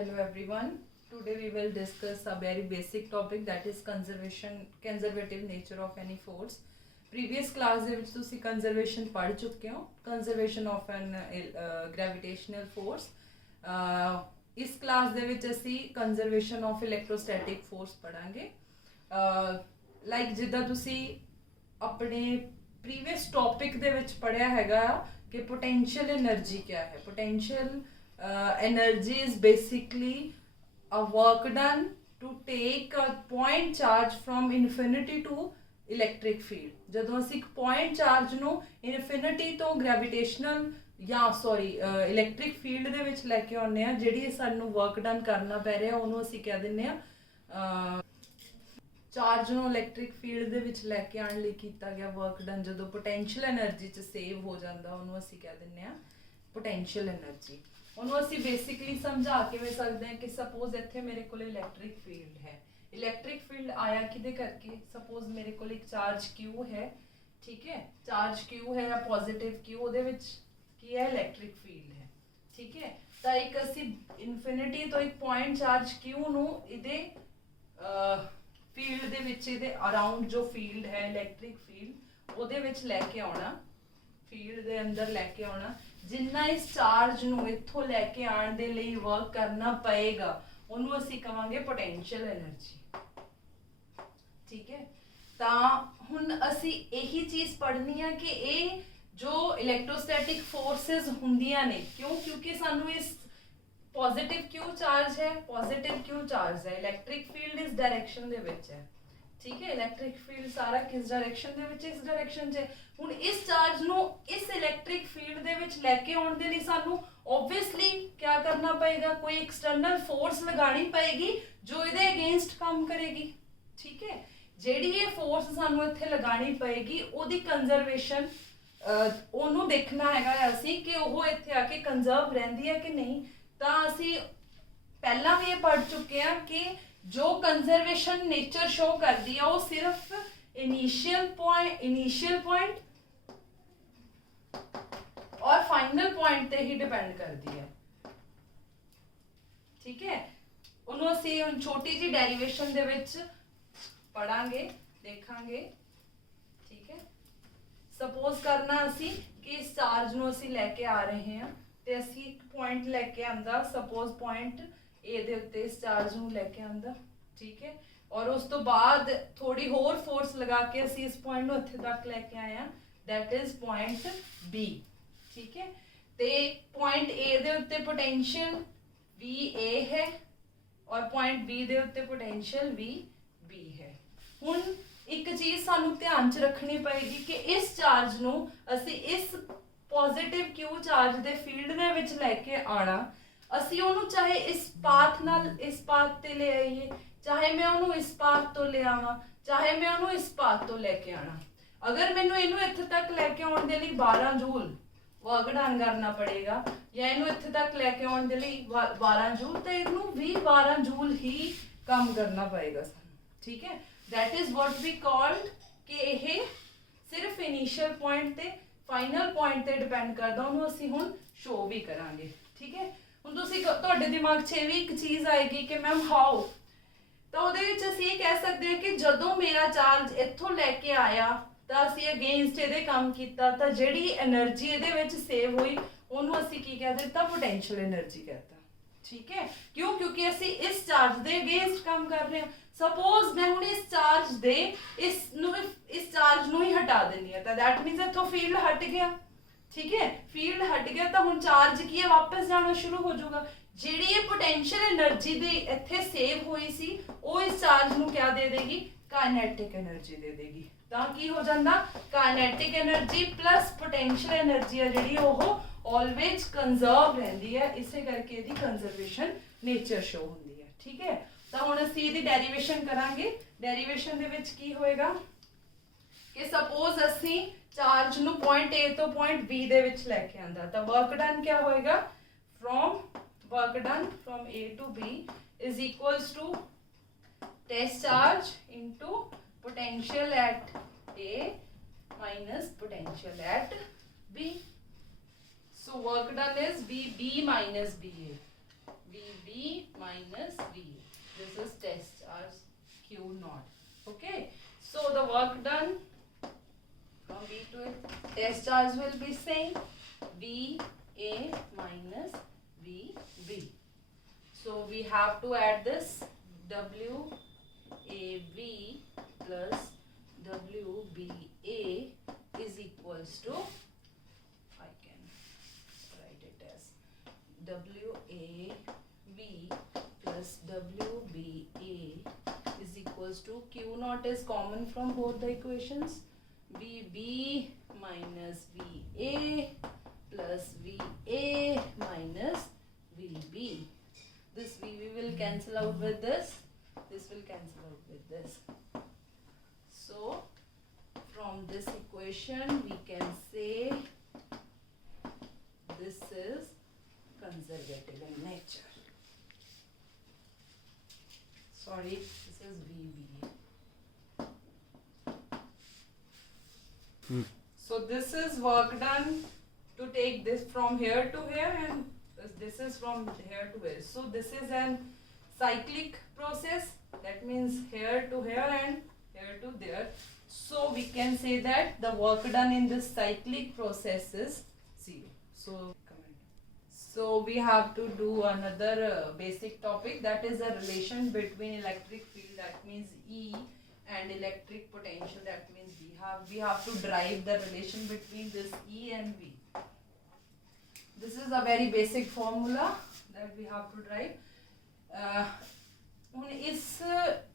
hello everyone. Today we will discuss a very basic topic, that is conservative nature of any force. Previous class ਦੇ ਵਿੱਚ ਤੁਸੀਂ conservation ਪੜ੍ਹ ਚੁੱਕੇ ਹੋ, conservation of an gravitational force. ਇਸ class ਦੇ ਵਿੱਚ ਅਸੀਂ conservation of electrostatic force ਪੜਾਂਗੇ. ਲਾਈਕ ਜਿੱਦਾਂ ਤੁਸੀਂ ਆਪਣੇ previous topic ਦੇ ਵਿੱਚ ਪੜਿਆ ਹੈਗਾ ਕਿ potential energy क्या है. Potential energy is basically a work done to take a point charge from infinity to electric field. ਜਦੋਂ ਅਸੀਂ ਇੱਕ point charge ਨੂੰ infinity ਤੋਂ gravitational electric field ਦੇ ਵਿੱਚ ਲੈ ਕੇ ਆਉਂਦੇ ਆ, ਜਿਹੜੀ ਸਾਨੂੰ work done ਕਰਨਾ ਪੈ ਰਿਹਾ ਉਹਨੂੰ ਅਸੀਂ ਕਹਿ ਦਿੰਦੇ ਆ ਚਾਰਜ ਨੂੰ ਇਲੈਕਟ੍ਰਿਕ ਫੀਲਡ ਦੇ ਵਿੱਚ ਲੈ ਕੇ ਆਉਣ ਲਈ ਕੀਤਾ ਗਿਆ ਵਰਕ ਡਨ ਜਦੋਂ ਪੋਟੈਂਸ਼ੀਅਲ એનર્ਜੀ ਚ ਸੇਵ ਹੋ ਜਾਂਦਾ ਉਹਨੂੰ ਅਸੀਂ ਕਹਿ ਦਿੰਦੇ ਆ ਪੋਟੈਂਸ਼ੀਅਲ એનર્ਜੀ. ਉਹਨੂੰ ਅਸੀਂ ਬੇਸਿਕਲੀ ਸਮਝਾ ਕਿਵੇਂ ਸਕਦੇ ਹਾਂ ਕਿ ਸਪੋਜ਼ ਇੱਥੇ ਮੇਰੇ ਕੋਲ ਇਲੈਕਟ੍ਰਿਕ ਫੀਲਡ ਹੈ. ਇਲੈਕਟ੍ਰਿਕ ਫੀਲਡ ਆਇਆ ਕਿਹਦੇ ਕਰਕੇ? ਸਪੋਜ਼ ਮੇਰੇ ਕੋਲ ਇੱਕ ਚਾਰਜ Q ਹੈ, ਠੀਕ ਹੈ, ਚਾਰਜ Q ਹੈ ਜਾਂ ਪੋਜ਼ਿਟਿਵ Q, ਉਹਦੇ ਵਿੱਚ ਕੀ ਹੈ? ਇਲੈਕਟ੍ਰਿਕ ਫੀਲਡ ਹੈ, ਠੀਕ ਹੈ. ਤਾਂ ਇੱਕ ਅਸੀਂ ਇਨਫਿਨਿਟੀ ਤੋਂ ਇੱਕ ਪੁਆਇੰਟ ਚਾਰਜ Q ਨੂੰ ਇਹਦੇ ਫੀਲਡ ਦੇ ਵਿੱਚ ਇਹਦੇ ਅਰਾਊਂਡ ਜੋ ਫੀਲਡ ਹੈ ਇਲੈਕਟ੍ਰਿਕ ਫੀਲਡ ਉਹਦੇ ਵਿੱਚ ਲੈ ਕੇ ਆਉਣਾ, ਫੀਲਡ ਦੇ ਅੰਦਰ ਲੈ ਕੇ ਆਉਣਾ. ਜਿੰਨਾ ਇਸ ਚਾਰਜ ਨੂੰ ਇੱਥੋਂ ਲੈ ਕੇ ਆਉਣ ਦੇ ਲਈ ਵਰਕ ਕਰਨਾ ਪਏਗਾ ਉਹਨੂੰ ਅਸੀਂ ਕਵਾਂਗੇ ਪੋਟੈਂਸ਼ੀਅਲ એનર્ਜੀ, ਠੀਕ ਹੈ. ਤਾਂ ਹੁਣ ਅਸੀਂ ਇਹੀ ਚੀਜ਼ ਪੜ੍ਹਨੀ ਆ ਕਿ ਇਹ ਜੋ ਇਲੈਕਟ੍ਰੋਸਟੈਟਿਕ ਫੋਰਸਿਸ ਹੁੰਦੀਆਂ ਨੇ, ਕਿਉਂਕਿ ਸਾਨੂੰ ਇਸ पॉजिटिव क्यों चार्ज है, पॉजिटिव क्यों चार्ज है, इलेक्ट्रिक फील्ड इस डायरेक्शन ਦੇ ਵਿੱਚ ਹੈ, ਠੀਕ ਹੈ. ਇਲੈਕਟ੍ਰਿਕ ਫੀਲਡ ਸਾਰਾ ਕਿਸ ਡਾਇਰੈਕਸ਼ਨ ਦੇ ਵਿੱਚ? ਇਸ ਡਾਇਰੈਕਸ਼ਨ 'ਚ. ਹੁਣ ਇਸ ਚਾਰਜ ਨੂੰ ਇਸ ਇਲੈਕਟ੍ਰਿਕ ਫੀਲਡ ਦੇ ਵਿੱਚ ਲੈ ਕੇ ਆਉਣ ਦੇ ਲਈ ਸਾਨੂੰ ਓਬਵੀਅਸਲੀ ਕੀ ਕਰਨਾ ਪਏਗਾ? ਕੋਈ ਐਕਸਟਰਨਲ ਫੋਰਸ ਲਗਾਣੀ ਪਏਗੀ ਜੋ ਇਹਦੇ ਅਗੇਂਸਟ ਕੰਮ ਕਰੇਗੀ, ਠੀਕ ਹੈ. ਜਿਹੜੀ ਇਹ ਫੋਰਸ ਸਾਨੂੰ ਇੱਥੇ ਲਗਾਣੀ ਪਏਗੀ ਉਹਦੀ ਕੰਜ਼ਰਵੇਸ਼ਨ ਉਹਨੂੰ ਦੇਖਣਾ ਹੈਗਾ ਅਸੀਂ ਕਿ ਉਹ ਇੱਥੇ ਆ ਕੇ ਕੰਜ਼ਰਵ ਰਹਿੰਦੀ ਹੈ ਕਿ ਨਹੀਂ. ਤਾਂ ਅਸੀਂ ਪਹਿਲਾਂ ਵੀ ਇਹ ਪੜ੍ਹ ਚੁੱਕੇ ਹਾਂ ਕਿ ਜੋ ਕੰਜ਼ਰਵੇਸ਼ਨ ਨੇਚਰ ਸ਼ੋ ਕਰਦੀ ਆ ਉਹ ਸਿਰਫ ਇਨੀਸ਼ੀਅਲ ਪੁਆਇੰਟ ਔਰ ਫਾਈਨਲ ਪੁਆਇੰਟ ਤੇ ਹੀ ਡਿਪੈਂਡ ਕਰਦੀ ਹੈ, ਠੀਕ ਹੈ. ਉਹਨੂੰ ਅਸੀਂ ਹੁਣ ਛੋਟੀ ਜਿਹੀ ਡੈਰੀਵੇਸ਼ਨ ਦੇ ਵਿੱਚ ਪੜਾਂਗੇ, ਦੇਖਾਂਗੇ, ਠੀਕ ਹੈ. ਸਪੋਜ਼ ਕਰਨਾ ਅਸੀਂ ਕਿ ਇਸ ਚਾਰਜ ਨੂੰ ਅਸੀਂ ਲੈ ਕੇ ਆ ਰਹੇ ਹਾਂ ਤੇ ਅਸੀਂ ਇੱਕ ਪੁਆਇੰਟ ਲੈ ਕੇ ਆਂਦਾ, ਸਪੋਜ਼ ਪੁਆਇੰਟ A ਦੇ ਉੱਤੇ ਇਸ ਚਾਰਜ ਨੂੰ ਲੈ ਕੇ ਆਂਦਾ, ਠੀਕ ਹੈ. ਔਰ ਉਸ ਤੋਂ ਬਾਅਦ ਥੋੜੀ ਹੋਰ ਫੋਰਸ ਲਗਾ ਕੇ ਅਸੀਂ ਇਸ ਪੁਆਇੰਟ ਨੂੰ ਇੱਥੇ ਤੱਕ ਲੈ ਕੇ ਆਏ ਆ, ਦੈਟ ਇਜ਼ ਪੁਆਇੰਟ B, ਠੀਕ ਹੈ. ਤੇ ਪੁਆਇੰਟ A ਦੇ ਉੱਤੇ ਪੋਟੈਂਸ਼ੀਅਲ VA ਹੈ ਔਰ ਪੁਆਇੰਟ B ਦੇ ਉੱਤੇ ਪੋਟੈਂਸ਼ੀਅਲ VB ਹੈ. ਹੁਣ ਇੱਕ ਚੀਜ਼ ਸਾਨੂੰ ਧਿਆਨ 'ਚ ਰੱਖਣੀ ਪਏਗੀ ਕਿ ਇਸ ਚਾਰਜ ਨੂੰ ਅਸੀਂ ਇਸ ਪੋਜ਼ਿਟਿਵ Q ਚਾਰਜ ਦੇ ਫੀਲਡ ਦੇ ਵਿੱਚ ਲੈ ਕੇ ਆਣਾ. ਅਸੀਂ ਉਹਨੂੰ ਚਾਹੇ ਇਸ ਪਾਥ ਨਾਲ ਇਸ ਪਾਥ ਤੇ ਲੈ ਆਈਏ, ਚਾਹੇ ਮੈਂ ਉਹਨੂੰ ਇਸ ਪਾਥ ਤੋਂ ਲੈ ਆਵਾਂ, ਚਾਹੇ ਮੈਂ ਉਹਨੂੰ ਇਸ ਪਾਥ ਤੋਂ ਲੈ ਕੇ ਆਣਾ. ਅਗਰ ਮੈਨੂੰ ਇਹਨੂੰ ਇੱਥੇ ਤੱਕ ਲੈ ਕੇ ਆਉਣ ਦੇ ਲਈ 12 ਜੂਲ ਵਰਕ ਡਨ ਕਰਨਾ ਪੜੇਗਾ ਜਾਂ ਇਹਨੂੰ ਇੱਥੇ ਤੱਕ ਲੈ ਕੇ ਆਉਣ ਦੇ ਲਈ 12 ਜੂਲ, ਤਾਂ ਇਹਨੂੰ ਵੀ 12 ਜੂਲ ਹੀ ਕੰਮ ਕਰਨਾ ਪਏਗਾ ਸਾਨੂੰ, ਠੀਕ ਹੈ. That is what we called ਕਿ ਇਹ ਸਿਰਫ ਇਨੀਸ਼ੀਅਲ ਪੁਆਇੰਟ ਤੇ ਫਾਈਨਲ ਪੁਆਇੰਟ ਤੇ ਡਿਪੈਂਡ ਕਰਦਾ. ਉਹਨੂੰ ਅਸੀਂ ਹੁਣ ਸ਼ੋ ਵੀ ਕਰਾਂਗੇ, ਠੀਕ ਹੈ. ਹੁਣ ਤੁਸੀਂ ਤੁਹਾਡੇ ਦਿਮਾਗ 'ਚ ਇਹ ਵੀ ਇੱਕ ਚੀਜ਼ ਆਏਗੀ ਕਿ ਮੈਮ ਹਾਊ, ਤਾਂ ਉਹਦੇ ਵਿੱਚ ਅਸੀਂ ਇਹ ਕਹਿ ਸਕਦੇ ਹਾਂ ਕਿ ਜਦੋਂ ਮੇਰਾ ਚਾਰਜ ਇੱਥੋਂ ਲੈ ਕੇ ਆਇਆ ਤਾਂ ਅਸੀਂ ਅਗੇਂਸਟ ਇਹਦੇ ਕੰਮ ਕੀਤਾ, ਤਾਂ ਜਿਹੜੀ એનર્ਜੀ ਇਹਦੇ ਵਿੱਚ ਸੇਵ ਹੋਈ ਉਹਨੂੰ ਅਸੀਂ ਕੀ ਕਹਿ ਦਿੱਤਾ? ਪੋਟੈਂਸ਼ੀਅਲ એનર્ਜੀ ਕਹਿਤਾ, ਠੀਕ ਹੈ. ਕਿਉਂਕਿ ਅਸੀਂ ਇਸ ਚਾਰਜ ਦੇ ਅਗੇਂਸਟ ਕੰਮ ਕਰ ਰਹੇ ਹਾਂ. ਸਪੋਜ਼ ਮੈਂ ਹੁਣ ਇਸ ਚਾਰਜ ਦੇ ਇਸ ਚਾਰਜ ਨੂੰ ਹੀ ਹਟਾ ਦਿੰਦੀ ਹਾਂ ਤਾਂ ਦੈਟ ਮੀਨਸ ਇੱਥੋਂ ਫੀਲਡ ਹਟ ਗਿਆ, ਠੀਕ ਹੈ. ਫੀਲਡ ਹਟ ਗਿਆ ਤਾਂ ਹੁਣ ਚਾਰਜ ਕੀ ਹੈ? ਵਾਪਸ ਜਾਣਾ ਸ਼ੁਰੂ ਹੋ ਜਾਊਗਾ. ਜਿਹੜੀ ਇਹ ਪੋਟੈਂਸ਼ੀਅਲ એનર્ਜੀ ਦੇ ਇੱਥੇ ਸੇਵ ਹੋਈ ਸੀ ਉਹ ਇਸ ਚਾਰਜ ਨੂੰ ਕਿਆ ਦੇ ਦੇਗੀ? ਕਾਇਨੈਟਿਕ એનર્ਜੀ ਦੇ ਦੇਗੀ. ਤਾਂ ਕੀ ਹੋ ਜਾਂਦਾ? ਕਾਇਨੈਟਿਕ એનર્ਜੀ ਪਲੱਸ ਪੋਟੈਂਸ਼ੀਅਲ એનર્ਜੀ ਆ ਜਿਹੜੀ ਉਹ ਆਲਵੇਜ਼ ਕੰਜ਼ਰਵ ਰਹਿੰਦੀ ਹੈ. ਇਸੇ ਕਰਕੇ ਇਹਦੀ ਕੰਜ਼ਰਵੇਸ਼ਨ ਨੇਚਰ ਸ਼ੋ ਹੁੰਦੀ ਹੈ, ਠੀਕ ਹੈ. ਤਾਂ ਹੁਣ ਅਸੀਂ ਇਹਦੀ ਡੈਰੀਵੇਸ਼ਨ ਕਰਾਂਗੇ. ਡੈਰੀਵੇਸ਼ਨ ਦੇ ਵਿੱਚ ਕੀ ਹੋਏਗਾ ਕਿ ਸਪੋਜ਼ ਅਸੀਂ ਚਾਰਜ ਨੂੰ ਪੁਆਇੰਟ A ਤੋਂ ਪੁਆਇੰਟ B ਦੇ ਵਿੱਚ ਲੈ ਕੇ ਆਂਦਾ ਤਾਂ ਵਰਕ ਡਨ ਕੀ ਹੋਏਗਾ? work done from A to B is equals to test charge into potential at A minus potential at B. So work done is VB minus BA. VB work done from B to A. Test charge will be same, VA minus VB. So we have to add this WAV plus WBA is equals to, I can write it as WAV plus WBA is equals to Q naught is common from both the equations, VB minus VA plus VA minus VB. This VB will cancel out with this will cancel out with this. So from this equation we can say this is conservative in nature. Sorry, this is VB. So this is work done to take this from here to here, and this is from here to here. So this is an cyclic process, that means here to here and here to there. So we can say that the work done in this cyclic process is 0. So we have to do another basic topic, that is a relation between electric field, that means E, and electric potential, that means we have to derive the relation between this E and V. This is a very basic formula that we have to derive. ਹੁਣ ਇਸ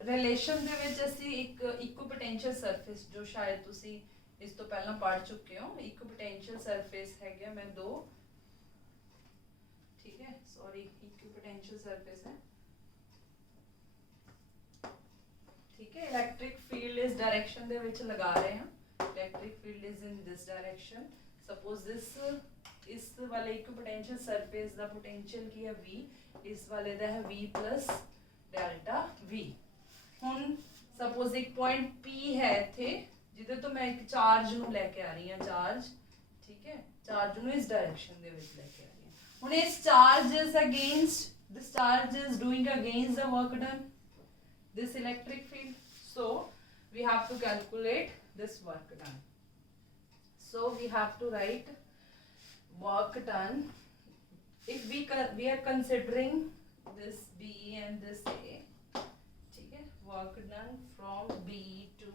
relation ਦੇ ਵਿੱਚ ਅਸੀਂ ਇੱਕ ਇਕੁਪੋਟੈਂਸ਼ੀਅਲ surface, ਜੋ ਸ਼ਾਇਦ ਤੁਸੀਂ ਇਸ ਤੋਂ ਪਹਿਲਾਂ ਪੜ੍ਹ ਚੁੱਕੇ ਹੋ, ਇਕੁਪੋਟੈਂਸ਼ੀਅਲ ਸਰਫੇਸ ਹੈਗਾ ਮੈਂ 2, ठीक है, सॉरी इक्विपोटेंशियल सरफेस है, ठीक है। इलेक्ट्रिक फील्ड इस डायरेक्शन दे विच लगा रहे हैं, electric field is in this direction. Suppose this इस वाले इक्विपोटेंशियल सरफेस दा पोटेंशियल की है V, इस वाले दा है V प्लस डेल्टा V। हुन सपोज एक पॉइंट P है इत्थे, जिदे तो मैं एक चार्ज नू लेके आ रही हां, चार्ज, ठीक है, चार्ज नू इस डायरेक्शन दे विच लेके आ रही हां। When this charge is doing against the work done, this electric field. So we have to calculate this work done. So we have to write work done. If we are considering this B and this A, okay, work done from B to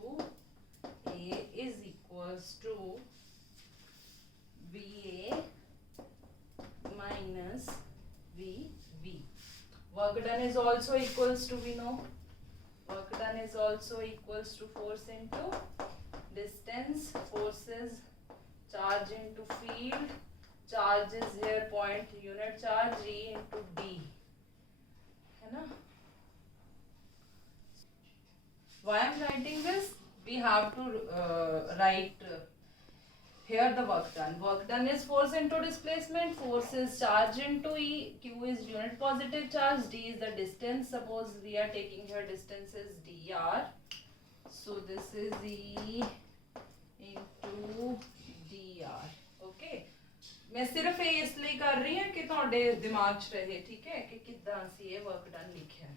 A is equals to VA minus VB. Work done is also equals to, we know, work done is also equals to force into distance, forces, charge into field, charge is here point unit charge, E into D, है ना? Why I am writing this? We have to write here the work done. Work done is force into displacement, force is charge into E, Q is unit positive charge, D is the distance. Suppose we are taking here distance is dr. So this is E into dr. Okay. मैं सिर्फ ये इसलिए कर रही हूँ कि ਤੁਹਾਡੇ दिमाग च रहे, ठीक है, कि कितना सी ये work done लिखा है।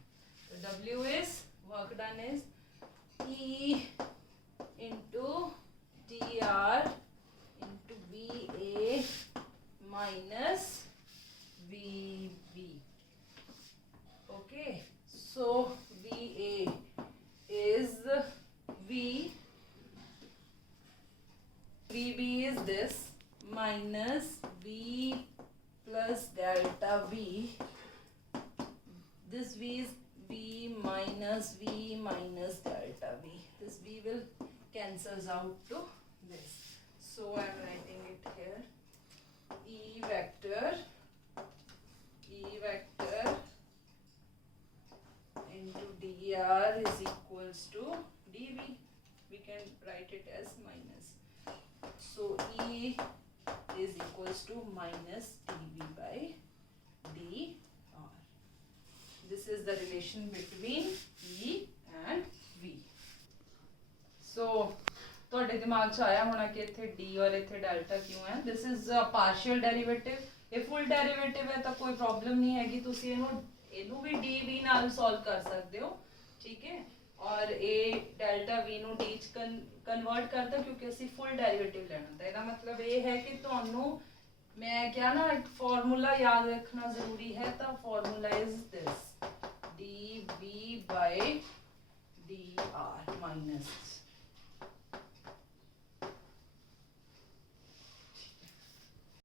तो W is work done is E into dr into VA minus VB. Okay, so VA is VB is this minus V plus delta V. This V is V minus delta V. This V will cancels out to this. So I am writing it here. E vector into dr is equals to dv. We can write it as minus. So E is equals to minus dv by dr. This is the relation between E and V. So ਤੁਹਾਡੇ ਦਿਮਾਗ 'ਚ ਆਇਆ ਹੋਣਾ ਕਿ ਇੱਥੇ d ਔਰ ਇੱਥੇ delta ਕਿਉਂ ਹੈ। This is a partial derivative. ਇਹ ਫੁੱਲ ਡੈਰੀਵੇਟਿਵ ਹੈ ਤਾਂ ਕੋਈ ਪ੍ਰੋਬਲਮ ਨਹੀਂ ਹੈਗੀ, ਤੁਸੀਂ ਇਹਨੂੰ ਵੀ dv ਨਾਲ ਸੋਲਵ ਕਰ ਸਕਦੇ ਹੋ, ਠੀਕ ਹੈ। ਔਰ ਇਹ ਡੈਲਟਾ v ਨੂੰ d ਚ ਕਨਵਰਟ ਕਰਤਾ ਕਿਉਂਕਿ ਅਸੀਂ ਫੁੱਲ ਡੈਰੀਵੇਟਿਵ ਲੈਣਾ ਤਾਂ ਇਹਦਾ ਮਤਲਬ ਇਹ ਹੈ ਕਿ ਤੁਹਾਨੂੰ ਮੈਂ ਕਿਹਾ ਨਾ ਇੱਕ ਫਾਰਮੂਲਾ ਯਾਦ ਰੱਖਣਾ ਜ਼ਰੂਰੀ ਹੈ ਤਾਂ formula is this dv by dr minus